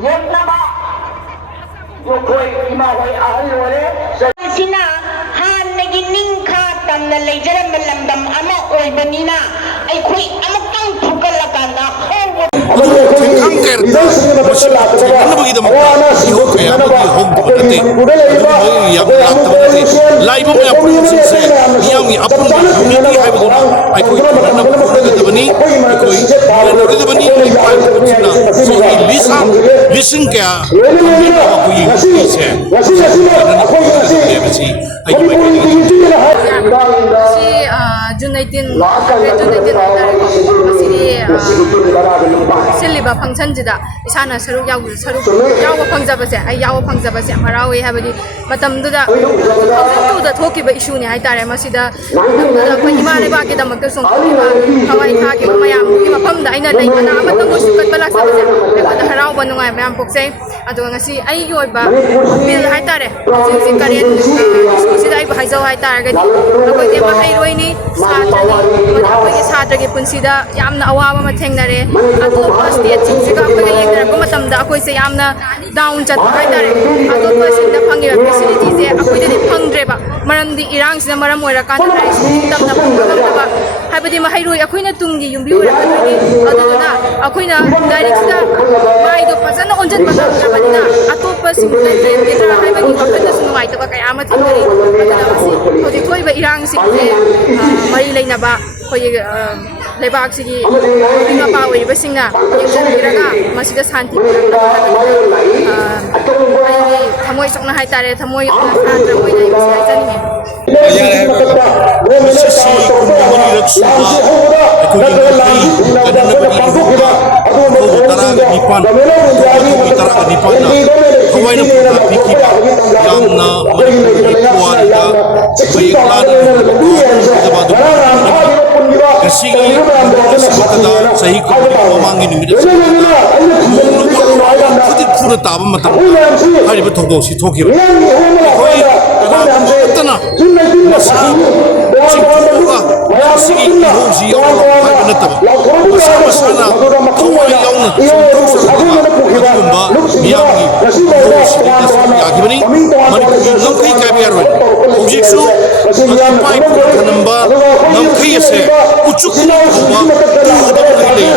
ꯌꯦꯡꯅꯕ ꯌꯣꯛꯈꯣꯏ ꯏꯃꯥ ꯍꯣꯏ ꯑꯍꯜ ꯑꯣꯏꯔꯦ ꯁꯤꯅ ꯍꯥꯟꯅꯒꯤ ꯅꯤꯡꯈꯥ ꯇꯝꯅ ꯂꯩꯖꯔꯝꯕ ꯂꯝꯗꯝ ꯑꯃ ꯑꯣꯏꯕꯅꯤꯅ ꯑꯩꯈꯣꯏ ꯑꯃꯨꯛꯇꯪ ꯐꯨꯒꯠꯂꯀꯥꯟꯗ ꯊꯦꯡꯈꯥꯡ ꯀꯌꯥꯗ ꯃꯁꯤꯕꯨ ꯊꯦꯡꯅꯅꯕꯒꯤꯗꯃꯛꯇ ꯏꯍꯧ ꯀꯌꯥ ꯑꯃꯒꯤ ꯍꯧꯗꯕ ꯅꯠꯇꯦ ꯑꯗꯨꯒꯨꯝꯕ ꯌꯥꯝꯅ ꯂꯥꯛꯇꯕ ꯅꯠꯇꯦ ꯂꯥꯛꯏꯕ ꯃꯌꯥꯝ ꯄꯨꯝꯅꯃꯛꯁꯤꯡꯁꯦ ꯃꯤꯌꯥꯝꯒꯤ ꯑꯄꯨꯟꯕ ꯌꯨꯅꯤꯇꯤ ꯍꯥꯏꯕꯗꯨꯅ ꯑꯩꯈꯣꯏ ꯊꯦꯡꯅꯅꯕ ꯍꯣꯠꯅꯒꯗꯕꯅꯤ ꯑꯩꯈꯣꯏ ꯊꯦꯡꯅꯔꯣꯏꯗꯕꯅꯤ ꯏꯄꯥ ꯏꯄꯨꯁꯤꯡꯅ ꯆꯍꯤ ꯂꯤꯁꯤꯡ ꯀꯌꯥ ꯊꯝꯕꯤꯔꯝꯂꯕ ꯑꯩꯈꯣꯏꯒꯤ ꯌꯨꯅꯤꯇꯤꯁꯦ ꯊꯦꯡꯅꯅꯕ ꯍꯣꯠꯅꯒꯗꯕꯅꯤ ꯍꯥꯏꯕꯁꯤ ꯑꯩꯒꯤ ꯃꯥꯏꯀꯩꯗꯒꯤ ꯃꯁꯤ ꯖꯨꯟ 18 ꯖꯨꯟ 18 ꯍꯥꯏꯇꯥꯔꯦꯀꯣ ꯃꯁꯤꯒꯤ ꯁꯤꯜꯂꯤꯕ ꯐꯪꯁꯟꯁꯤꯗ ꯏꯁꯥꯅ ꯁꯔꯨꯛ ꯌꯥꯎꯕ ꯐꯪꯖꯕꯁꯦ ꯑꯩ ꯌꯥꯎꯕ ꯐꯪꯖꯕꯁꯦ ꯌꯥꯝ ꯍꯔꯥꯎꯋꯦ ꯍꯥꯏꯕꯗꯤ ꯃꯇꯝꯗꯨꯗ 2002ꯗ ꯊꯣꯛꯈꯤꯕ ꯏꯁꯨꯅꯤ ꯍꯥꯏꯇꯥꯔꯦ ꯃꯁꯤꯗ ꯃꯇꯝꯗꯨꯗ ꯑꯩꯈꯣꯏ ꯏꯃꯥ ꯂꯩꯕꯥꯛꯀꯤꯗꯃꯛꯇ ꯆꯣꯡꯊꯣꯛꯈꯤꯕ ꯊꯋꯥꯏ ꯊꯥꯈꯤꯕ ꯃꯌꯥꯝꯗꯨꯒꯤ ꯃꯐꯝꯗ ꯑꯩꯅ ꯂꯩꯕꯅ ꯑꯃꯇꯪ ꯑꯣꯏꯁꯨ ꯀꯠꯄ ꯂꯥꯛꯆꯕꯁꯦ ꯑꯩꯉꯣꯟꯗ ꯍꯔꯥꯎꯕ ꯅꯨꯡꯉꯥꯏꯕ ꯌꯥꯝ ꯄꯣꯛꯆꯩ ꯑꯗꯨꯒ ꯉꯁꯤ ꯑꯩꯒꯤ ꯑꯣꯏꯕ ꯕꯤꯜ ꯍꯥꯏꯇꯥꯔꯦ ꯍꯧꯖꯤꯛ ꯍꯧꯖꯤꯛ ꯀꯔꯦꯟ ꯏꯁꯨꯁꯤꯗ ꯑꯩꯕꯨ ꯍꯥꯏꯖꯧ ꯍꯥꯏꯇꯥꯔꯒꯗꯤ ꯑꯩꯈꯣꯏꯗꯤ ꯃꯍꯩꯔꯣꯏꯅꯤ ꯁꯥꯇ꯭ꯔꯅꯤ ꯑꯩꯈꯣꯏꯒꯤ ꯁꯥꯇ꯭ꯔꯒꯤ ꯄꯨꯟꯁꯤꯗ ꯌꯥꯝꯅ ꯑꯋꯥꯕ ꯑꯃ ꯊꯦꯡꯅꯔꯦ ꯑꯇꯣꯞꯄ ꯁ꯭ꯇꯦꯠꯁꯤꯡꯁꯤꯒ ꯑꯩꯈꯣꯏꯒ ꯌꯦꯡꯅꯔꯛꯄ ꯃꯇꯝꯗ ꯑꯩꯈꯣꯏꯁꯦ ꯌꯥꯝꯅ ꯗꯥꯎꯟ ꯆꯠꯄ ꯍꯥꯏꯇꯥꯔꯦ ꯑꯇꯣꯞꯄꯁꯤꯡꯗ ꯐꯪꯉꯤꯕ ꯐꯦꯁꯤꯂꯤꯇꯤꯁꯦ ꯑꯩꯈꯣꯏꯗꯗꯤ ꯐꯪꯗ꯭ꯔꯦꯕ ꯃꯔꯝꯗꯤ ꯏꯔꯥꯡꯁꯤꯅ ꯃꯔꯝ ꯑꯣꯏꯔꯀꯥꯟꯗ ꯂꯥꯏꯔꯤꯛ ꯇꯝꯅ ꯐꯪꯕ ꯉꯝꯗꯕ ꯍꯥꯏꯕꯗꯤ ꯃꯍꯩꯔꯣꯏ ꯑꯩꯈꯣꯏꯅ ꯇꯨꯡꯒꯤ ꯌꯨꯝꯕꯤ ꯑꯣꯏꯔꯛꯀꯗꯣꯏꯅꯤ ꯑꯗꯨꯗꯨꯅ ꯑꯩꯈꯣꯏꯅ ꯂꯥꯏꯔꯤꯛꯁꯤꯗ ꯃꯥꯏꯗꯣ ꯐꯖꯅ ꯑꯣꯟꯁꯤꯟꯕ ꯉꯝꯗ꯭ꯔꯕꯅꯤ나 ꯑꯇꯣꯞꯄꯁꯤꯡꯗ ꯌꯦꯡꯒꯗ꯭ꯔꯥ ꯍꯥꯏꯕꯒꯤ ꯋꯥꯈꯜꯗꯁꯨ ꯅꯨꯡꯉꯥꯏꯇꯕ ꯀꯌꯥ ꯑꯃ ꯊꯦꯡꯅꯔꯤ ꯑꯗꯨꯅ ꯃꯁꯤ ꯍꯧꯖꯤꯛ ꯊꯣꯛꯏꯕ ꯏꯔꯥꯡꯁꯤꯡꯁꯦ ꯃꯔꯤ ꯂꯩꯅꯕ ꯑꯩꯈꯣꯏꯒꯤ ꯂꯩꯕꯥꯛꯁꯤꯒꯤ ꯃꯄꯤ ꯃꯄꯥ ꯑꯣꯏꯔꯤꯕꯁꯤꯡꯅ ꯌꯦꯡꯁꯤꯟꯕꯤꯔꯒ ꯃꯁꯤꯗ ꯁꯥꯟꯇꯤ ꯄꯨꯔꯛꯅꯕ ꯍꯥꯏꯕꯗꯨꯅ ꯑꯩꯒꯤ ꯊꯃꯣꯏ ꯁꯣꯛꯅ ꯍꯥꯏꯇꯥꯔꯦ ꯊꯃꯣꯏ ꯁꯥꯟꯇ꯭ꯔ ꯑꯣꯏꯅ ꯑꯩ ꯃꯁꯤ ꯍꯥꯏꯖꯅꯤꯡꯉꯤ ꯃꯁꯤꯁꯤ ꯀꯨꯟꯒ ꯃꯔꯤꯔꯛ ꯁꯨꯕ ꯑꯩꯈꯣꯏꯒꯤ ꯉꯝꯈꯩ ꯀꯟꯅꯅꯕꯒꯤ ꯏꯍꯧꯒ ꯏꯍꯧ 19 ꯑꯣꯛꯇꯣꯕꯔ 19ꯅ ꯊꯋꯥꯏꯅ ꯄꯥꯎꯇꯥꯛ ꯄꯤꯈꯤꯕ ꯌꯥꯝꯅ ꯃꯅꯤꯄꯨꯔꯒꯤ ꯄꯨꯋꯥꯔꯤꯗ ꯃꯌꯦꯛ ꯂꯥꯅ ꯂꯩꯔꯕ ꯀꯥꯎꯔꯣꯏꯗꯕ ꯑꯗꯨꯒꯨꯝꯂꯕ ꯅꯨꯃꯤꯠ ꯑꯃꯅꯤ ꯉꯁꯤꯒꯤ ꯅꯨꯃꯤꯠ ꯑꯁꯤꯃꯛꯇꯗ ꯆꯍꯤ 19 ꯃꯃꯥꯡꯒꯤ ꯅꯨꯃꯤꯠ ꯑꯁꯤꯃꯛꯇꯗ ꯅꯣꯡꯅ ꯋꯥ ꯐꯨꯗꯤꯠ ꯐꯨꯅ ꯇꯥꯕ ꯃꯇꯝꯗ ꯍꯥꯏꯔꯤꯕ ꯊꯧꯗꯣꯛꯁꯤ ꯊꯣꯛꯈꯤꯕꯅꯤ ꯑꯩꯈꯣꯏ ꯀꯅꯥꯒꯨꯝꯕ ꯑꯃꯠꯇꯅ ꯃꯁꯥ ꯆꯤꯡꯊꯣꯛꯑꯒ ꯃꯁꯤꯒꯤ ꯏꯍꯧꯁꯤ ꯌꯥꯎꯔꯨ ꯍꯥꯏꯕ ꯅꯠꯇꯕ ꯃꯁꯥ ꯃꯁꯥꯅ ꯊꯋꯥꯏ ꯌꯥꯎꯅ ꯆꯣꯡꯊꯣꯛꯆꯔꯛꯂꯒ ꯑꯗꯨꯒꯨꯝꯕ ꯃꯤꯌꯥꯝꯒꯤ ꯏꯍꯧꯁꯤꯗꯩꯗ ꯁꯔꯨꯛ ꯌꯥꯈꯤꯕꯅꯤ ꯃꯅꯤꯄꯨꯔꯒꯤ ꯉꯝꯈꯩ ꯀꯥꯏꯕ ꯌꯥꯔꯣꯏ ꯍꯧꯖꯤꯛꯁꯨ ꯏꯄꯥ ꯏꯄꯨꯅ ꯊꯅꯝꯕ ꯉꯝꯈꯩ ꯑꯁꯦ ꯎꯆꯨꯛ ꯐꯥꯎꯕ ꯇꯨꯗꯕꯈꯩ ꯂꯩꯔꯤ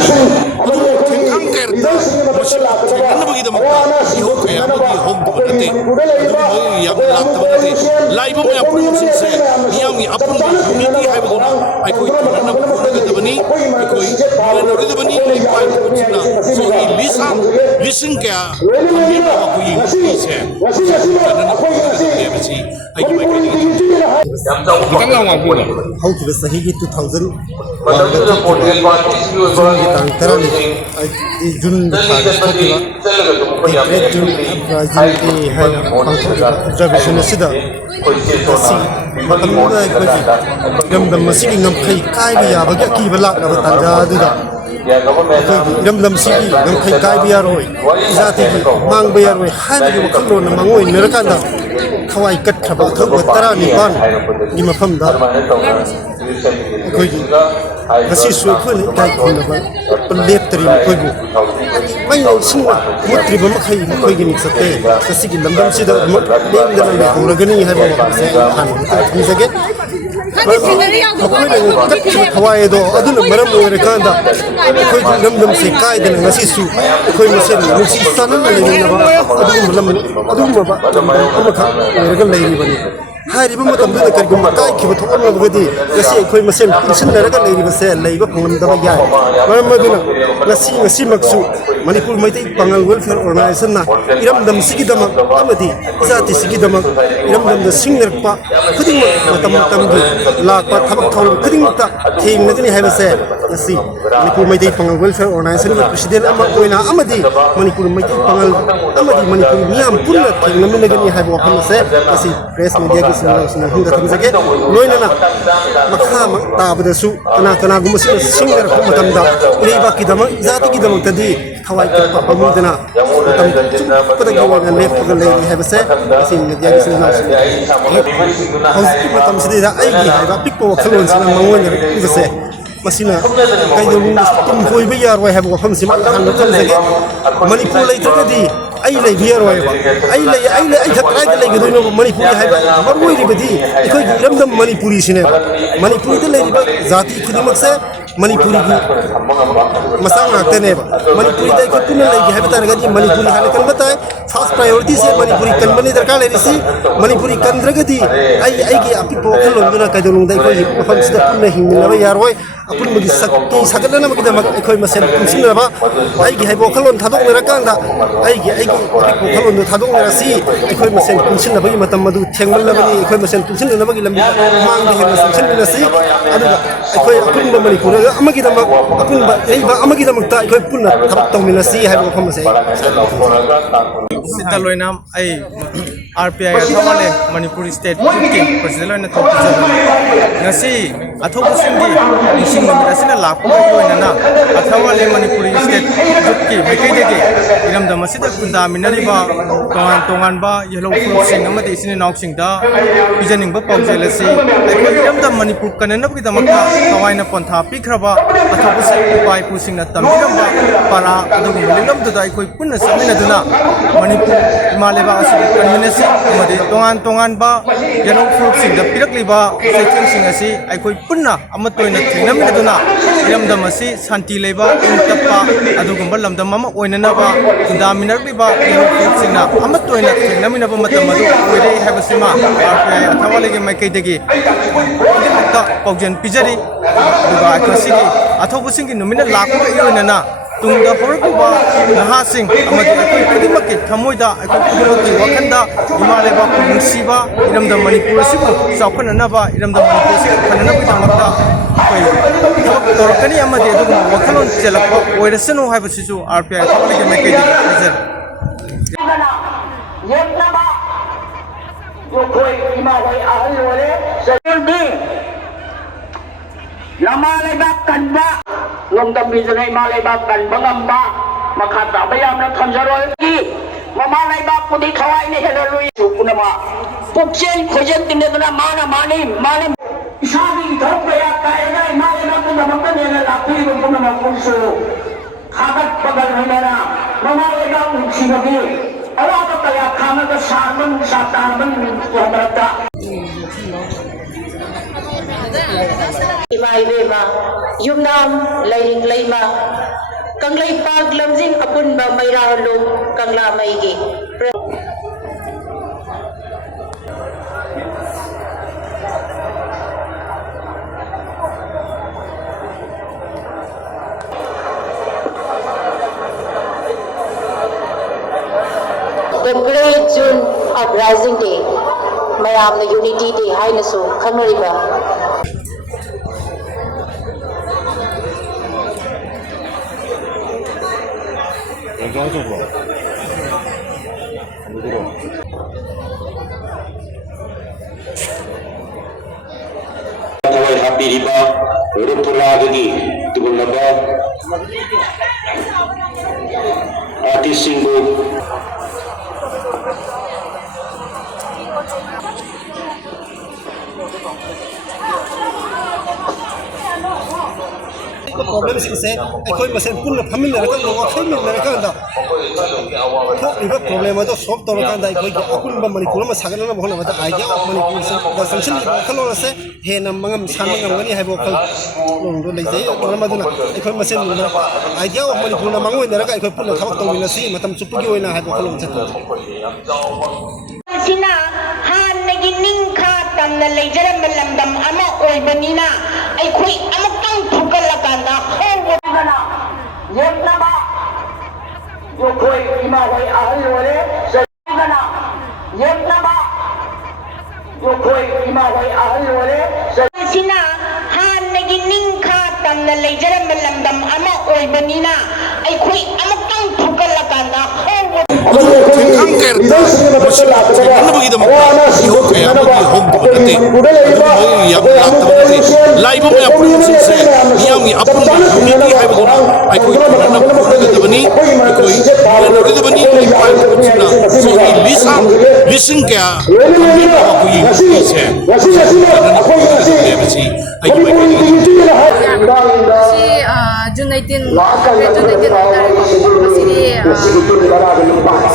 ꯑꯗꯨꯕꯨ ꯊꯦꯡꯈꯥꯡ ꯀꯌꯥꯗ ꯃꯁꯤꯕꯨ ꯊꯦꯡꯅꯅꯕꯒꯤꯗꯃꯛꯇ ꯏꯍꯧ ꯀꯌꯥ ꯑꯃꯒꯤ ꯍꯧꯗꯕ ꯅꯠꯇꯦ ꯑꯗꯨꯒꯨꯝꯕ ꯌꯥꯝꯅ ꯂꯥꯛꯇꯕ ꯅꯠꯇꯦ ꯂꯥꯛꯏꯕ ꯃꯌꯥꯝ ꯄꯨꯝꯅꯃꯛꯁꯤꯡꯁꯦ ꯃꯤꯌꯥꯝꯒꯤ ꯑꯄꯨꯟꯕ ꯌꯨꯅꯤꯇꯤ ꯍꯥꯏꯕꯗꯨꯅ ꯑꯩꯈꯣꯏ ꯊꯦꯡꯅꯅꯕ ꯍꯣꯠꯅꯒꯗꯕꯅꯤ ꯑꯩꯈꯣꯏ ꯊꯦꯡꯅꯔꯣꯏꯗꯕꯅꯤ ꯏꯄꯥ ꯏꯄꯨꯁꯤꯡꯅ ꯆꯍꯤ ꯂꯤꯁꯤꯡ ꯀꯌꯥ ꯊꯝꯕꯤꯔꯝꯂꯕ ꯑꯩꯈꯣꯏꯒꯤ ꯌꯨꯅꯤꯇꯤꯁꯦ ꯊꯦꯡꯅꯅꯕ ꯍꯣꯠꯅꯒꯗꯕꯅꯤ ꯍꯥꯏꯕꯁꯤ ꯑꯩꯒꯤ ꯃꯥꯏꯀꯩꯗꯒꯤ ꯊꯝꯖꯒꯦ ꯍꯧꯈꯤꯕ ꯆꯍꯤꯒꯤ 2001ꯗ ꯊꯣꯛꯈꯤꯕ ꯖꯨꯟꯒꯤ ꯇꯥꯡ 10ꯅꯤ ꯖꯨꯟꯗ ꯊꯥꯗ ꯊꯣꯛꯈꯤꯕ ꯒ꯭ꯔꯦꯠ ꯖꯨꯟ ꯑꯞꯔꯥꯏꯖꯤꯡ ꯗꯦ ꯍꯥꯏꯅ ꯄꯥꯡꯊꯣꯛꯈꯤꯕ ꯑꯣꯕꯖꯔꯕꯦꯁꯟ ꯑꯁꯤꯗ ꯉꯁꯤ ꯃꯇꯝꯗꯨꯗ ꯑꯩꯈꯣꯏꯒꯤ ꯏꯔꯝꯗꯝ ꯑꯁꯤꯒꯤ ꯉꯝꯈꯩ ꯀꯥꯏꯕ ꯌꯥꯕꯒꯤ ꯑꯀꯤꯕ ꯂꯥꯛꯂꯕ ꯇꯥꯟꯖꯥ ꯑꯗꯨꯗ ꯑꯩꯈꯣꯏꯒꯤ ꯏꯔꯝꯗꯝꯁꯤꯒꯤ ꯉꯝꯈꯩ ꯀꯥꯏꯕ ꯌꯥꯔꯣꯏ ꯖꯥꯇꯤꯒꯤ ꯃꯥꯡꯕ ꯌꯥꯔꯣꯏ ꯍꯥꯏꯕꯒꯤ ꯋꯥꯈꯜꯂꯣꯟꯅ ꯃꯥꯡꯑꯣꯏꯅꯔꯀꯥꯟꯗ ꯊꯋꯥꯏ ꯀꯠꯈ꯭ꯔꯕ ꯑꯊꯧꯕ 19ꯒꯤ ꯃꯐꯝꯗ ꯑꯩꯈꯣꯏꯒꯤ ꯉꯁꯤꯁꯨ ꯑꯩꯈꯣꯏꯅ ꯏꯀꯥꯏ ꯈꯨꯝꯅꯕ ꯂꯦꯞꯇꯔꯤ ꯃꯈꯣꯏꯕꯨ ꯃꯩ ꯏꯁꯤꯡꯅ ꯃꯨꯠꯇ꯭ꯔꯤꯕ ꯃꯈꯩ ꯃꯈꯣꯏꯒꯤ ꯃꯤꯡꯆꯠꯇꯦ ꯉꯁꯤꯒꯤ ꯂꯝꯗꯝꯁꯤꯗ ꯂꯦꯡꯗꯅ ꯂꯩꯍꯧꯔꯒꯅꯤ ꯍꯥꯏꯕ ꯋꯥꯐꯝꯁꯦ ꯍꯥꯟꯅ ꯊꯝꯖꯒꯦ ꯃꯈꯣꯏꯅ ꯀꯠꯈꯤꯕ ꯊꯋꯥꯏ ꯑꯗꯣ ꯑꯗꯨꯅ ꯃꯔꯝ ꯑꯣꯏꯔꯀꯥꯟꯗ ꯑꯩꯈꯣꯏꯒꯤ ꯏꯔꯝꯗꯝꯁꯦ ꯀꯥꯏꯗꯅ ꯉꯁꯤꯁꯨ ꯑꯩꯈꯣꯏ ꯃꯁꯦꯟ ꯅꯨꯡꯁꯤ ꯆꯥꯟꯅꯅ ꯂꯩꯃꯤꯟꯅꯕ ꯑꯗꯨꯒꯨꯝꯂꯕ ꯂꯝꯗꯝ ꯑꯃꯈꯛ ꯑꯣꯏꯔꯒ ꯂꯩꯔꯤꯕꯅꯤ ꯍꯥꯏꯔꯤꯕ ꯃꯇꯝꯗꯨꯗ ꯀꯔꯤꯒꯨꯝꯕ ꯀꯥꯏꯈꯤꯕ ꯊꯣꯛꯂꯝꯂꯕꯗꯤ ꯉꯁꯤ ꯑꯩꯈꯣꯏ ꯃꯁꯦꯟ ꯄꯨꯟꯁꯤꯟꯅꯔꯒ ꯂꯩꯔꯤꯕꯁꯦ ꯂꯩꯕ ꯐꯪꯂꯝꯗꯕ ꯌꯥꯏ ꯃꯔꯝ ꯑꯗꯨꯅ ꯉꯁꯤꯃꯛꯁꯨ ꯃꯅꯤꯄꯨꯔ ꯃꯩꯇꯩ ꯄꯥꯉꯜ ꯋꯦꯜꯐꯤꯌꯔ ꯑꯣꯔꯒꯅꯥꯏꯖꯦꯁꯟꯅ ꯏꯔꯝꯗꯝꯁꯤꯒꯤꯗꯃꯛ ꯑꯃꯗꯤ ꯖꯥꯇꯤꯁꯤꯒꯤꯗꯃꯛ ꯏꯔꯝꯗꯝꯗ ꯁꯤꯡꯅꯔꯛꯄ ꯈꯨꯗꯤꯡꯃꯛ ꯃꯇꯝ ꯃꯇꯝꯒꯤ ꯂꯥꯛꯄ ꯊꯕꯛ ꯊꯧꯔꯝ ꯈꯨꯗꯤꯡꯃꯛꯇ ꯊꯦꯡꯅꯒꯅꯤ ꯍꯥꯏꯕꯁꯦ ꯉꯁꯤ ꯃꯅꯤꯄꯨꯔ ꯃꯩꯇꯩ ꯄꯥꯉꯜ ꯋꯦꯜꯐꯤꯌꯔ ꯑꯣꯔꯒꯅꯥꯏꯖꯦꯁꯟꯒꯤ ꯄ꯭ꯔꯦꯁꯤꯗꯦꯟ ꯑꯃ ꯑꯣꯏꯅ ꯑꯃꯗꯤ ꯃꯅꯤꯄꯨꯔ ꯃꯩꯇꯩ ꯄꯥꯉꯜ ꯑꯃꯗꯤ ꯃꯅꯤꯄꯨꯔ ꯃꯤꯌꯥꯝ ꯄꯨꯟꯅ ꯊꯦꯡꯅꯃꯤꯟꯅꯒꯅꯤ ꯍꯥꯏꯕ ꯋꯥꯐꯝ ꯑꯁꯦ ꯉꯁꯤ ꯄ꯭ꯔꯦꯁ ꯃꯤꯗꯤꯌꯥꯒꯤ ꯁꯤꯟꯅꯥꯎꯁꯤꯡꯅ ꯊꯝꯖꯒꯦ ꯂꯣꯏꯅꯅ ꯃꯈꯥ ꯇꯥꯕꯗꯁꯨ ꯀꯅꯥꯒꯨꯝꯕꯁꯤꯡꯅ ꯁꯤꯡꯅꯔꯛꯄ ꯃꯇꯝꯗ ꯏꯔꯩꯕꯥꯛꯀꯤꯗꯃꯛ ꯖꯥꯇꯤꯒꯤꯗꯃꯛꯇꯗꯤ ꯊꯋꯥꯏ ꯀꯠꯄ ꯄꯥꯝꯃꯨꯗꯅ ꯃꯇꯝ ꯆꯨꯞꯄꯗꯒꯤ ꯑꯣꯏꯅ ꯂꯦꯞꯄꯒ ꯂꯩꯔꯤ ꯍꯥꯏꯕꯁꯦ ꯉꯁꯤ ꯃꯤꯗꯤꯌꯥꯒꯤ ꯁꯤꯟꯅꯥꯎꯁꯤꯡꯅ ꯍꯧꯖꯤꯛꯀꯤ ꯃꯇꯝꯁꯤꯗ ꯑꯩꯒꯤ ꯍꯥꯏꯕ ꯑꯄꯤꯛꯄ ꯋꯥꯈꯜꯂꯣꯟꯁꯤꯅ ꯃꯉꯣꯟꯗ ꯎꯕꯁꯦ masina kaidolung tum koi be yar wai have ko pham sim han lo tham jage manipur lai tra di ai lai biar wai ba ai thak rai lai ge do manipur hai ba marwai ri badi khoi ram dam manipuri sine manipuri de lai ba zati khudimak se manipuri ki masang akte ne ba manipuri dai ko tun lai ge have tar ga di manipuri hal kan bata first priority se manipuri kan bani darkar lai si manipuri kan dra ga di ai ki api po khalon duna kaidolung dai ko pham sida pun na hing na ba yar wai apun magi sakki sakadana magi da khoi masen kumsin na ba ai gi hai bo khalon thadok na kan da ai gi api po khalon do thadok na si khoi masen kumsin na bagi matam madu thengmal na bani khoi masen kumsin na bagi lambi mang de he kumsin na si adu khoi apun ba mani pura amagi da apun ba ei ba amagi da makta khoi punna thab tong mina si hai bo pham se Sitaloinam ai RPI Athawale Manipur State King President Thokijan ngasi athobusingdi ising asina lakpa yoina na Athawale Manipur State Ki maikaidegi iram da masida kunda minariba tongan ba yellow fruit sing amadi isini nauksing da bijaning ba pawjelasi ai iram da Manipur kanana bi da makka kawaina pontha pikraba athobusing upai pusing na tamiram ba para adugu lingam da ai koi punna samina duna Manipur Himalaya asi convenience amadi tongan ba yellow fruit sing da pirakliba section sing asi ai koi punna amatoina thinamina duna iramdam asi santi leba intappa adugumba lamdam ama oinana ba kunda minarliba yellow fruit sing na amatoina thinamina ba matam adu oire habasima RPI Athawale ge maikaidegi ta pawjen pijari duga akasigi athobusing gi numina lakpa yoinana tungda horkuba nahasing amadi akoi kudimakki thamoida akoi kudimakki wakhanda Himalaya ba nungsiba iramda Manipur sibu chaukanana ba iramda Manipur sibu khanana bi damakta koi torkani amadi adu wakhalon chelakba oirasano haibasisu RPI Athawale ge maikaidi hajar yemnaba jo koi imawai ahal wale sayuldi lama lebak kanba lomdam bizanai malai bakan bangamba makata bayam na thanjaroi ki mama lai bak pudi khawai ne helalui sukunama pukchen khojen tinna mane isadi dhapya kaina male na kunna makane na lapri kunna makunsu khagat pagal hinara mama lai bak sinabi ala ta kaya khana ka sarman sataman kuamrata Imai Bema, Yumnam, Laying Layma, Kanglay Pag Lamzing Apun Ba Mayrahalo, Kangla Maigi. The Great June Uprising Day, Mayam the Unity Day, Hainasu, Kamariba. Hapiriba, Rupuragadi, Tugulaba, Artist Single. problem sing se khoi masen pun phamin na kan lo khaim na kan da tho iba problem ado solve to kan da khoi akun ba Manipur ma sagan na bhona ba ai ja Manipur se da sanction khalo se he na mangam san mangam ngani hai bo khol long do lei jai ona ma duna khoi masen na ai ja Manipur na mangoi na ka khoi pun thawak to mina si matam chupu gi oina hai bo kholom chat sina han nagi ningkha tamna leijaram lamdam ama oibanina ai khoi amakang thukalakanda khawgana yemnaba jo koi imawai ahal wale sagana yemnaba jo koi imawai ahal wale sina han nagi ningkha tamna leijaram lamdam ama oibanina ai khoi amakang thukalakanda khawgana Angker mana begitu makna ihok ya ihok berarti yang berarti lain pun yang perlu sukses yang apun unity hai betul ai koi mana begitu bani koi mana begitu bani koi cina so listen kya koi se ai ꯃꯁꯤ June 18 June 18 ꯍꯥꯏꯇꯥꯔꯦꯀꯣ ꯃꯁꯤꯗꯤ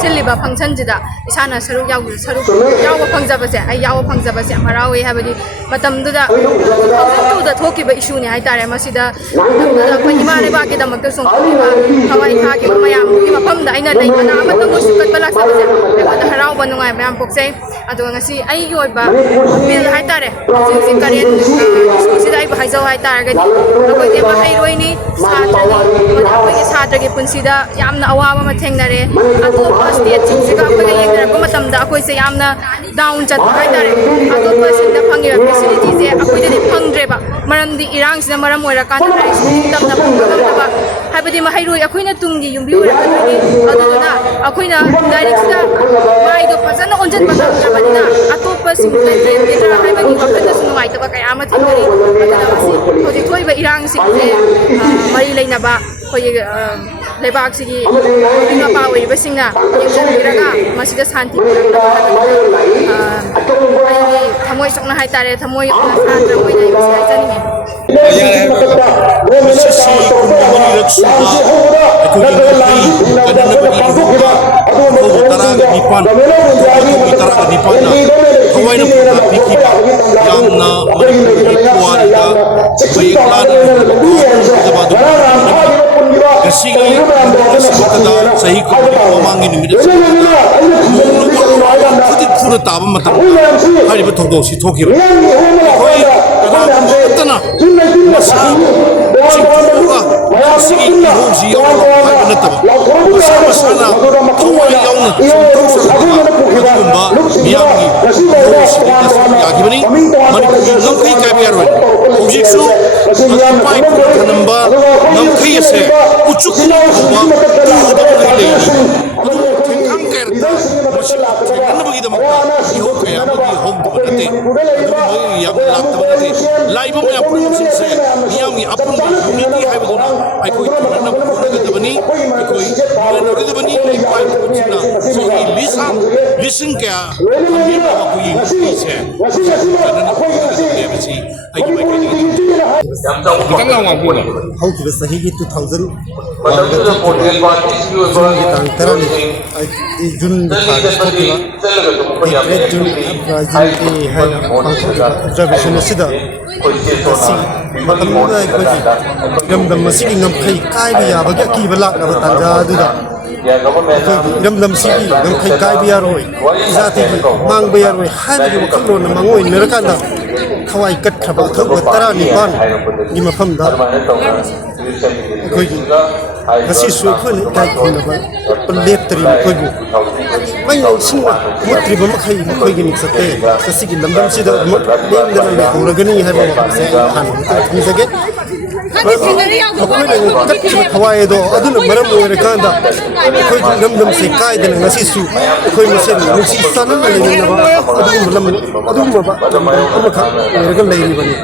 ꯁꯤꯜꯂꯤꯕ ꯐꯪꯁꯟꯁꯤꯗ ꯏꯁꯥꯅ ꯁꯔꯨꯛ ꯌꯥꯎꯕ ꯐꯪꯖꯕꯁꯦ ꯑꯩ ꯌꯥꯎꯕ ꯐꯪꯖꯕꯁꯦ ꯌꯥꯝ ꯍꯔꯥꯎꯋꯦ ꯍꯥꯏꯕꯗꯤ ꯃꯇꯝꯗꯨꯗ 2002ꯗ ꯊꯣꯛꯈꯤꯕ ꯏꯁꯨꯅꯤ ꯍꯥꯏꯇꯥꯔꯦ ꯃꯁꯤꯗ ꯑꯩꯈꯣꯏ ꯏꯃꯥ ꯂꯩꯕꯥꯛꯀꯤꯗꯃꯛꯇ ꯆꯣꯡꯊꯣꯛꯈꯤꯕ ꯊꯋꯥꯏ ꯊꯥꯈꯤꯕ ꯃꯌꯥꯝꯗꯨꯒꯤ ꯃꯐꯝꯗ ꯑꯩꯅ ꯂꯩꯕꯅ ꯑꯃꯇꯪ ꯑꯣꯏꯁꯨ ꯀꯠꯄ ꯂꯥꯛꯆꯕꯁꯦ ꯑꯩꯉꯣꯟꯗ ꯍꯔꯥꯎꯕ ꯅꯨꯡꯉꯥꯏꯕ ꯌꯥꯝ ꯄꯣꯛꯆꯩ ꯑꯗꯨꯒ ꯉꯁꯤ ꯑꯩꯒꯤ ꯑꯣꯏꯕ ꯕꯤꯜ ꯍꯥꯏꯇꯥꯔꯦ ꯍꯧꯖꯤꯛ ꯍꯧꯖꯤꯛ ꯀꯔꯦꯟ ꯏꯁꯨꯁꯤꯗ ꯑꯩꯕꯨ ꯍꯥꯏꯖꯧ ꯍꯥꯏꯇꯥꯔꯒꯗꯤ ꯑꯩꯈꯣꯏꯗꯤ ꯃꯍꯩꯔꯣꯏꯅꯤ ꯁꯥꯇ꯭ꯔꯅꯤ ꯑꯩꯈꯣꯏꯒꯤ ꯁꯥꯇ꯭ꯔꯒꯤ ꯄꯨꯟꯁꯤꯗ ꯌꯥꯝꯅ ꯑꯋꯥꯕ ꯑꯃ ꯊꯦꯡꯅꯔꯦ ꯑꯇꯣꯞꯄ ꯁ꯭ꯇꯦꯠꯁꯤꯡꯁꯤꯒ ꯑꯩꯈꯣꯏꯒ ꯌꯦꯡꯅꯔꯛꯄ ꯃꯇꯝꯗ ꯑꯩꯈꯣꯏꯁꯦ ꯌꯥꯝꯅ ꯗꯥꯎꯟ ꯆꯠꯄ ꯍꯥꯏꯇꯥꯔꯦ ꯑꯇꯣꯞꯄꯁꯤꯡꯗ ꯐꯪꯉꯤꯕ ꯐꯦꯁꯤꯂꯤꯇꯤꯁꯦ ꯑꯩꯈꯣꯏꯗꯗꯤ ꯐꯪꯗ꯭ꯔꯦꯕ ꯃꯔꯝꯗꯤ ꯏꯔꯥꯡꯁꯤꯅ ꯃꯔꯝ ꯑꯣꯏꯔꯀꯥꯟꯗ ꯂꯥꯏꯔꯤꯛꯁꯨ ꯅꯤꯡꯇꯝꯅ ꯐꯪꯕ ꯉꯝꯗꯕ ꯍꯥꯏꯕꯗꯤ ꯃꯍꯩꯔꯣꯏ ꯑꯩꯈꯣꯏꯅ ꯇꯨꯡꯒꯤ ꯌꯨꯝꯕꯤ ꯑꯣꯏꯔꯛꯀꯗꯣꯏꯅꯤ ꯑꯗꯨꯗꯨꯅ ꯑꯩꯈꯣꯏꯅ ꯂꯥꯏꯔꯤꯛꯁꯤꯗ ꯃꯥꯏꯗꯣ ꯐꯖꯅ ꯑꯣꯟꯁꯤꯟꯕ ꯉꯝꯗ꯭ꯔꯕꯅꯤꯅ ꯑꯇꯣꯞꯄꯁꯤꯡꯗꯨꯗ ꯌꯦꯡꯒꯗ꯭ꯔꯥ ꯍꯥꯏꯕꯒꯤ ꯋꯥꯈꯜꯗꯁꯨ ꯅꯨꯡꯉꯥꯏꯇꯕ ꯀꯌా ꯑꯃ ꯊꯦꯡꯅꯔꯤ ꯑꯗꯨꯅ ꯃꯁꯤ ꯍꯧꯖꯤꯛ ꯊꯣꯛꯏꯕ ꯏꯔꯥꯡꯁꯤꯡꯁꯦ ꯃꯔꯤ ꯂꯩꯅꯕ ꯑꯩꯈꯣꯏꯒꯤ ꯂꯩꯕꯥꯛꯁꯤꯒꯤ ꯃꯄꯤ ꯃꯄꯥ ꯑꯣꯏꯔꯤꯕꯁꯤꯡꯅ ꯌꯦꯡꯁꯤꯟꯕꯤꯔꯒ ꯃꯁꯤꯗ ꯁꯥꯟꯇꯤ ꯄꯨꯔꯛꯅꯕ ꯍꯥꯏꯕꯗꯨꯗ ꯑꯩꯒꯤ ꯊꯃꯣꯏ ꯁꯣꯛꯅ ꯍꯥꯏꯇꯥꯔꯦ ꯊꯃꯣꯏ ꯁꯥꯇ꯭ꯔ ꯑꯣꯏꯅ ꯑꯩ ꯃꯁꯤ ꯍꯥꯏꯖꯅꯤꯡꯉꯤ ꯃꯁꯤꯁꯤ ꯀꯨꯟꯒ ꯃꯔꯤꯔꯛ ꯁꯨꯕ ꯑꯩꯈꯣꯏꯒꯤ ꯉꯝꯈꯩ ꯀꯟꯅꯅꯕꯒꯤ ꯏꯍꯧꯗ ꯑꯊꯧꯕ 19 ꯑꯊꯧꯕ 19ꯅ ꯊꯋꯥꯏꯅ ꯄꯨꯛꯅ ꯄꯤꯈꯤꯕ ꯌꯥꯝꯅ ꯃꯅꯤꯄꯨꯔꯒꯤ ꯄꯨꯋꯥꯔꯤꯗ ꯃꯌꯦꯛ ꯂꯥꯅ ꯎꯍꯧꯗꯕ ꯑꯗꯨꯒꯨꯝꯕ ꯉꯁꯤꯒꯤ ꯅꯨꯃꯤꯠ ꯑꯁꯤꯃꯛꯇꯗ ꯆꯍꯤ 10 ꯃꯃꯥꯡꯒꯤ ꯅꯨꯃꯤꯠ ꯑꯁꯤꯃꯛꯇꯗ ꯅꯣꯡ ꯈꯨꯗꯤꯛ ꯐꯨꯅ ꯇꯥꯕ ꯃꯇꯝꯗ ꯍꯥꯏꯔꯤꯕ ꯊꯧꯗꯣꯛꯁꯤ ꯊꯣꯛꯈꯤꯕꯅꯤ ꯑꯩꯈꯣꯏ ꯀꯅꯥꯒꯨꯝꯕ ꯑꯃꯠꯇꯅ ꯃꯁꯥ ꯆꯤꯡꯊꯣꯛꯑꯒ ꯃꯁꯤꯒꯤ ꯏꯍꯧꯁꯤ ꯌꯥꯎꯔꯣ ꯍꯥꯏꯕ ꯅꯠꯇꯕ ꯃꯁꯥ ꯃꯁꯥꯅ ꯊꯋꯥꯏ ꯌꯥꯎꯅ ꯆꯣꯡꯊꯣꯛꯆꯔꯛꯂꯒ ꯑꯗꯨꯒꯨꯝꯕ ꯃꯤꯌꯥꯝꯒꯤ ꯏꯍꯧꯁꯤꯗ ꯌꯥꯈꯤꯕꯅꯤ ꯃꯅꯤꯄꯨꯔꯒꯤ ꯉꯝꯈꯩ ꯀꯥꯏꯕ ꯌꯥꯔꯣꯏ ꯍꯧꯖꯤꯛꯁꯨ ꯏꯄꯥ ꯏꯄꯨꯅ ꯊꯅꯝꯕ ꯉꯝꯈꯩ ꯑꯁꯦ ꯎꯆꯨꯛ ꯐꯥꯎꯕ ꯇꯨꯗꯕꯈꯩ ꯂꯩꯔꯤ ꯑꯗꯨꯕꯨ ꯊꯦꯡꯈꯥꯡ ꯀꯌꯥꯔꯛꯇ ꯃꯁꯤꯕꯨ ꯊꯦꯡꯅꯅꯕꯒꯤꯗꯃꯛꯇ ꯏꯍꯧ ꯀꯌꯥ ꯑꯃꯗꯤ ꯍꯧꯗꯕ ꯅꯠꯇꯦ ꯑꯗꯨꯒꯨꯝꯕ ꯌꯥꯝꯅ ꯂꯥꯛꯇꯕ ꯅꯠꯇꯦ ꯂꯥꯛꯏꯕ ꯃꯌꯥꯝ ꯄꯨꯝꯅꯃꯛꯁꯤꯡꯁꯦ ꯃꯤꯌꯥꯝꯒꯤ ꯑꯄꯨꯟꯕ ꯌꯨꯅꯤꯇꯤ ꯍꯥꯏꯕꯗꯨꯅ ꯑꯩꯈꯣꯏ ꯊꯦꯡꯅꯅꯕ ꯍꯣꯠꯅꯒꯗꯕꯅꯤ ꯑꯩꯈꯣꯏ ꯃꯤꯂꯟꯅꯒꯗꯕꯅꯤ ꯏꯄꯥ ꯏꯄꯨꯁꯤꯡꯅ ꯆꯍꯤ ꯂꯤꯁꯤꯡ ꯀꯌꯥ ꯊꯝꯕꯤꯔꯝꯂꯕ ꯑꯩꯈꯣꯏꯒꯤ ꯉꯝꯈꯩꯁꯦ ꯐꯖꯅꯅꯕ ꯍꯣꯠꯅꯒꯗꯕꯅꯤ ꯍꯥꯏꯕꯁꯤ ꯑꯩꯒꯤ ꯃꯥꯏꯀꯩꯗꯒꯤ खितंग लाऊं आपको ꯍꯧꯈꯤꯕ ꯆꯍꯤꯒꯤ 2001ꯗ ꯊꯣꯛꯈꯤꯕ ꯖꯨꯟꯒꯤ ꯇꯥꯡ 10ꯅꯤ ꯖꯨꯟꯗ ꯊꯥꯗ ꯊꯣꯛꯈꯤꯕ ꯒ꯭ꯔꯦꯠ ꯖꯨꯟ ꯑꯞꯔꯥꯏꯖꯤꯡ ꯗꯦ ꯍꯥꯏꯅ ꯄꯥꯡꯊꯣꯛꯈꯤꯕ ꯑꯣꯕꯖꯥꯔꯕꯦꯁꯟ ꯑꯁꯤꯗ ꯉꯁꯤ ꯃꯇꯝꯗꯨꯗ ꯑꯩꯈꯣꯏꯒꯤ ꯏꯔꯝꯗꯝ ꯑꯁꯤꯒꯤ ꯉꯝꯈꯩ ꯀꯥꯏꯕ ꯌꯥꯕꯒꯤ ꯑꯀꯤꯕ ꯂꯥꯛꯂꯕ ꯇꯥꯟꯖꯥ ꯑꯗꯨꯗ ꯑꯩꯈꯣꯏꯒꯤ ꯏꯔꯝꯗꯝꯁꯤꯒꯤ ꯉꯝꯈꯩ ꯀꯥꯏꯕ ꯌꯥꯔꯣꯏ ꯏꯖꯥꯇꯤꯒꯤ ꯃꯥꯡꯕ ꯌꯥꯔꯣꯏ ꯍꯥꯏꯕꯒꯤ ꯋꯥꯈꯜꯂꯣꯟꯅ ꯃꯥꯡꯑꯣꯏꯅꯔꯀꯥꯟꯗ ꯊꯋꯥꯏ ꯀꯠꯈ꯭ꯔꯕ ꯑꯊꯧꯕ 19ꯒꯤ ꯃꯐꯝꯗ ꯑꯩꯈꯣꯏꯒꯤ ꯉꯁꯤꯁꯨ ꯑꯩꯈꯣꯏꯅ ꯏꯀꯥꯏ ꯈꯨꯝꯅꯕ ꯂꯦꯞꯇꯔꯤ ꯃꯈꯣꯏꯕꯨ ꯃꯩ ꯏꯁꯤꯡꯅ ꯃꯨꯠꯇ꯭ꯔꯤꯕ ꯃꯈꯩ ꯃꯈꯣꯏꯒꯤ ꯃꯤꯡꯆꯠꯇꯦ ꯉꯁꯤꯒꯤ ꯂꯝꯗꯝꯁꯤꯗ ꯑꯃꯨꯛ ꯂꯦꯡꯗꯅ ꯂꯩꯍꯧꯔꯒꯅꯤ ꯍꯥꯏꯕ ꯋꯥꯐꯝꯁꯦ ꯍꯥꯟꯅ ꯊꯝꯖꯒꯦ ꯃꯈꯣꯏꯅ ꯀꯠꯈꯤꯕ ꯊꯋꯥꯏ ꯑꯗꯣ ꯑꯗꯨꯅ ꯃꯔꯝ ꯑꯣꯏꯔꯀꯥꯟꯗ ꯑꯩꯈꯣꯏꯒꯤ ꯏꯔꯝꯗꯝꯁꯦ ꯀꯥꯏꯗꯅ ꯉꯁꯤꯁꯨ ꯑꯩꯈꯣꯏ ꯃꯁꯦꯟ ꯅꯨꯡꯁꯤ ꯆꯥꯟꯅꯅ ꯂꯩꯃꯤꯟꯅꯕ ꯑꯗꯨꯒꯨꯝꯂꯕ ꯑꯃꯈꯛ ꯑꯣꯏꯔꯒ ꯂꯩꯔꯤꯕꯅꯤ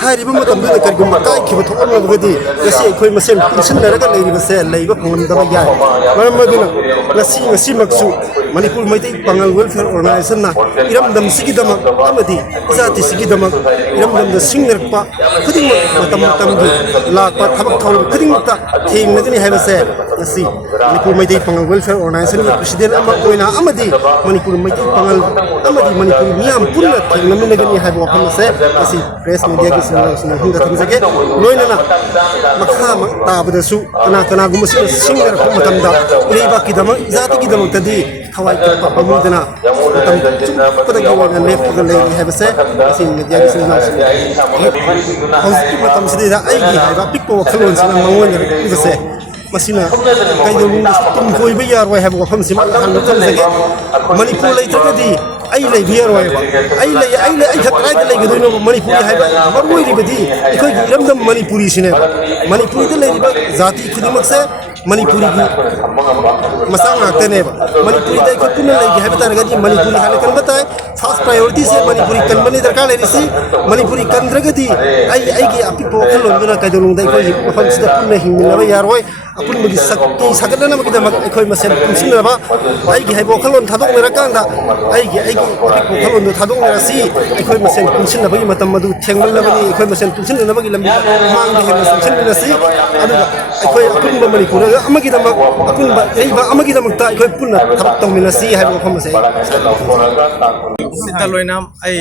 ꯍꯥꯏꯔꯤꯕ ꯃꯇꯝꯗꯨꯗ ꯀꯔꯤꯒꯨꯝꯕ ꯀꯥꯏꯈꯤꯕ ꯊꯣꯛꯂꯝꯂꯕꯗꯤ ꯉꯁꯤ ꯑꯩꯈꯣꯏ ꯃꯁꯦꯟ ꯄꯨꯟꯁꯤꯟꯅꯔꯒ ꯂꯩꯔꯤꯕꯁꯦ ꯂꯩꯕ ꯐꯪꯂꯝꯗꯕ ꯌꯥꯏ ꯃꯔꯝ ꯑꯗꯨꯅ ꯉꯁꯤꯃꯛꯁꯨ ꯃꯅꯤꯄꯨꯔ ꯃꯩꯇꯩ ꯄꯥꯉꯜ ꯋꯦꯜꯐꯤꯌꯔ ꯑꯣꯔꯒꯅꯥꯏꯖꯦꯁꯟꯅ ꯏꯔꯝꯗꯝꯁꯤꯒꯤꯗꯃꯛ ꯑꯃꯗꯤ ꯏꯖꯥꯇꯤꯁꯤꯒꯤꯗꯃꯛ ꯏꯔꯝꯗꯝꯗ ꯁꯤꯡꯅꯔꯛꯄ ꯈꯨꯗꯤꯡꯃꯛ ꯃꯇꯝ ꯃꯇꯝꯒꯤ ꯂꯥꯛꯄ ꯊꯕꯛ ꯊꯧꯔꯝ ꯈꯨꯗꯤꯡꯃꯛꯇ ꯊꯦꯡꯅꯒꯅꯤ ꯍꯥꯏꯕꯁꯦ ꯉꯁꯤ ꯃꯅꯤꯄꯨꯔ ꯃꯩꯇꯩ ꯄꯥꯉꯜ ꯋꯦꯜꯐꯤꯌꯔ ꯑꯣꯔꯒꯅꯥꯏꯖꯦꯁꯟꯒꯤ ꯄ꯭ꯔꯦꯁꯤꯗꯦꯟꯠ ꯑꯃ ꯑꯣꯏꯅ ꯑꯃꯗꯤ ꯃꯅꯤꯄꯨꯔ ꯃꯩꯇꯩ ꯄꯥꯉꯜ ꯑꯃꯗꯤ ꯃꯅꯤꯄꯨꯔꯤ ꯃꯤꯌꯥꯝ ꯄꯨꯟꯅ ꯊꯦꯡꯅꯃꯤꯟꯅꯒꯅꯤ ꯍꯥꯏꯕ ꯋꯥꯐꯝ ꯑꯁꯦ ꯉꯁꯤ ꯄ꯭ꯔꯦꯁ ꯃꯤꯗꯤꯌꯥꯒꯤ ꯁꯤꯟꯅꯤꯡꯗ ꯊꯝꯖꯒꯦ ꯂꯣꯏꯅꯅ ꯃꯈꯥ ꯇꯥꯕꯗꯁꯨ ꯀꯅꯥꯒꯨꯝꯕꯁꯤꯅ ꯁꯤꯡꯅꯔꯛꯄ ꯃꯇꯝꯗ ꯏꯔꯩꯕꯥꯛꯀꯤꯗꯃꯛ ꯏꯖꯥꯇꯤꯒꯤꯗꯃꯛꯇꯗꯤ ꯊꯋꯥꯏ ꯀꯠꯄ ꯄꯥꯝꯃꯨꯗꯅ ꯃꯇꯝ ꯆꯨꯞꯄꯗꯒꯤ ꯑꯣꯏꯅ ꯂꯦꯞꯄꯒ ꯂꯩꯔꯤ ꯍꯥꯏꯕꯁꯦ ꯉꯁꯤ ꯃꯤꯗꯤꯌꯥꯒꯤ ꯁꯤꯟꯅꯤꯡꯁꯤꯡ ꯍꯧꯖꯤꯛꯀꯤ ꯃꯇꯝꯁꯤꯗ ꯑꯩꯒꯤ ꯍꯥꯏꯕ ꯑꯄꯤꯛꯄ ꯋꯥꯈꯜꯂꯣꯟꯁꯤꯅ ꯃꯉꯣꯟꯗꯔꯛꯂꯤꯕꯁꯦ ꯃꯁꯤꯅ ꯀꯩꯗꯧꯅꯨꯡꯗ ꯇꯨꯡ ꯀꯣꯏꯕ ꯌꯥꯔꯣꯏ ꯍꯥꯏꯕ ꯋꯥꯐꯝꯁꯤꯃ ꯍꯥꯟꯅ ꯊꯝꯖꯒꯦ ꯃꯅꯤꯄꯨꯔ ꯂꯩꯇ꯭ꯔꯒꯗꯤ ꯑꯩ ꯂꯩꯕ ꯌꯥꯔꯣꯏꯕ ꯑꯩ ꯈꯛ ꯀꯗꯥꯏꯗ ꯂꯩꯒꯗꯣꯏꯅꯣ ꯃꯅꯤꯄꯨꯔꯤ ꯍꯥꯏꯕ ꯃꯔꯨꯑꯣꯏꯔꯤꯕꯗꯤ ꯑꯩꯈꯣꯏꯒꯤ ꯏꯔꯝꯗꯝ ꯃꯅꯤꯄꯨꯔꯤꯁꯤꯅꯦꯕ ꯃꯅꯤꯄꯨꯔꯗ ꯂꯩꯔꯤꯕ ꯖꯥꯇꯤ ꯈꯨꯗꯤꯡꯃꯛꯁꯦ ꯃꯅꯤꯄꯨꯔꯤꯒꯤ ꯃꯆꯥ ꯉꯥꯛꯇꯅꯦꯕ ꯃꯅꯤꯄꯨꯔꯤꯗ ꯑꯩꯈꯣꯏ ꯄꯨꯟꯅ ꯂꯩꯒꯦ ꯍꯥꯏꯕ ꯇꯥꯔꯒꯗꯤ ꯃꯅꯤꯄꯨꯔꯤ ꯍꯥꯟꯅ ꯈꯪꯕ ꯇꯥꯏ फर्स्ट प्रायोरिटी से मणिपुरी कन्बनी दरकार लेरिसी मणिपुरी कंद्रगदी आई अपिपो खलोंदुना कैदोलुंदा अखोई मफम सिदा पुन्ना हिंमिनबा यारोय अपुनबगी सक्ति सगदनमगदमक अखोई मसेन पुंसिनबा आईगी हाइबो खलोन थादोकनरकांदा आईगी अपिपो खलोंदु थादोकनरसी अखोई मसेन पुंसिनबगी मतम मदु थेंगमलबनी अखोई मसेन पुंसिनबगी लंबी मांगदे हेन पुंसिनबनसी अदुगा अखोई अपुनबा मणिपुर अमगिदमक अपुनबा एबा अमगिदमकता अखोई पुन्ना थबक तौमिनसी हाइबो मफमसे सिता लोइनाम आई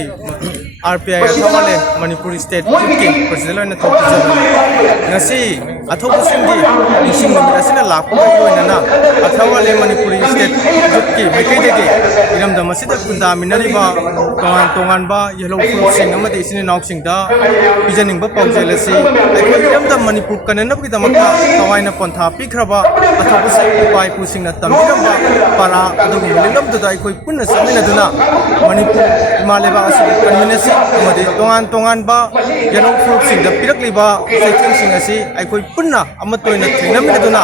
RPI थवाले मणिपुरी स्टेट की प्रेसिडेंट लोइना थोपजबनी ngasi अथोबसिंगी निसिंग नमित असिना लाखपा लोइनाना अथवाले मणिपुरी स्टेट की मेकैदेगी इरमदा मसिदा कुंदा मिनरिबा तोंगान तोंगानबा येलो फ्रूटसिंग अमदि इसिनि नाउसिंगदा बिजनिंगबा पाउजेलसी अखोई इरमदा मणिपुर कननबगिदमकता तवाइना पंथा पिखरबा अथोबसिंग उपाय पुसिंगना तमिरमबा पारा अदुगुम लिंगमदुदा अखोई पुन्ना समिनदुना मणिपुर इमालेबा असि कन्विनेसी अमदि तोंगान तोंगानबा येलो फ्रूटसिंगदा पिरकलिबा सैथिंगसिंग असि अखोई पुन्ना अमतोइना थेंगनमिनदुना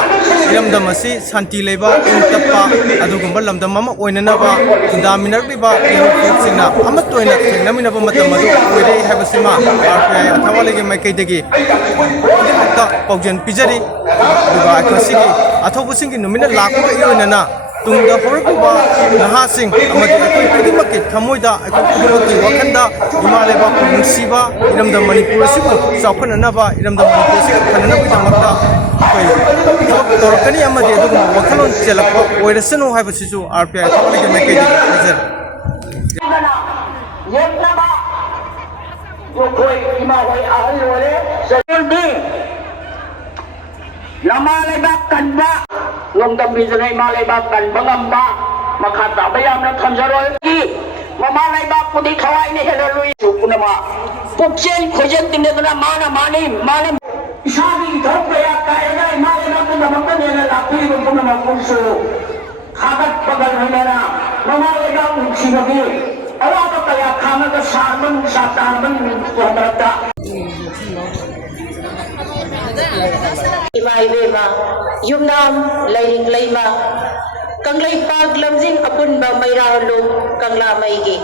इरमदम असि शांति लेबा इंतप्पा अदुगुम लमदम अमा ओइननबा खुंदामिनरलिबा येलो फ्रूटसिंगना अमतोइना थेंगनमिनबा मतम मदु ओइरे हाबसिमा RPI अथवालेगे माइकैदेगी पाउजेन पिजरी अदुगा अखसिगी अथोबसिंगी नुमिना लाखपा इरोइनना तुंगदा होरकुबा नहासिंग अमदि अखोई खुदिमकि थमोइदा अखोई खुदिमकि वखंदा इमालेबा नुसिबा इरमदा मणिपुर असिबु चाउखननबा इरमदा मणिपुर असिबु खननबगिदमकता अखोई थबक तौरकनी अमदि अदुगुम वखलोन चेलकपा ओइरसनु हाइबसिसु RPI थवालेगे माइकैदि हाजर येतनबा जो कोई इमा होय आहल होले सजोलबी लमालेबा कनबा नोंदम बिजनै मालेबा कनबा ngamba makha taba yamna thamjaroi ki mamalayba pudi khawai ne helolui sukunama pukchen khojen tinedna mana mane isadi dhokya kaida malayba punda makane la lapi punda makunsu khagat pagal hanara mamalayba uksinabi awaba kaya khamaga sarman sataman tuamrata Imai Bema, Yumnam, Lairing Laima, Kanglai Pag Lamzing Apunba Mayraholo, Kangla Maigi.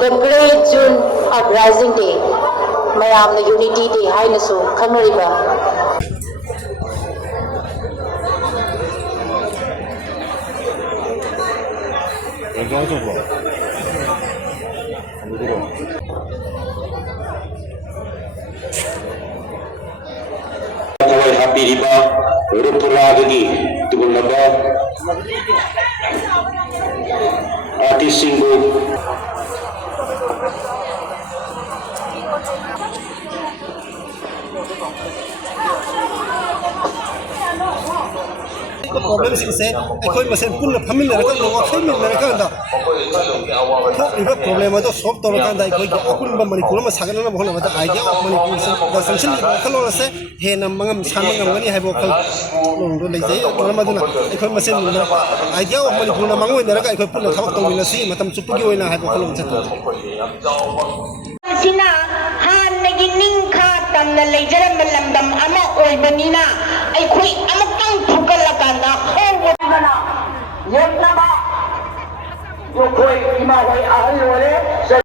The great June uprising day, Mayam the Unity Day, Hainasu, Kanariba. Kawai hapiriba rupuragadi tugulaba artisingu problem से अखोई मसेन पुन्ना फमिनरका लोगा खैमिनरका दा इबा problem तो solve तोरका अखोई अपुनबा मणिपुर मा सागनना बहन बता idea of Manipur से द संशन खलो से हेन मंगम सानमंगम गनी हाइबो खल लोंदो लेजे मरमदुना अखोई मसेन आइडिया ऑफ मणिपुर ना मंगोय नरका अखोई पुन्ना थबक तोमिनसी मतम चुपगी ओइना हाइबो खलो चतो सिना हान नगी निंखा तमना लेजरम लमदम अमा ओइबनिना अखोई अमक्तंग फुकलकांदा होबना येतनबा जो कोई इमा होय आहल होले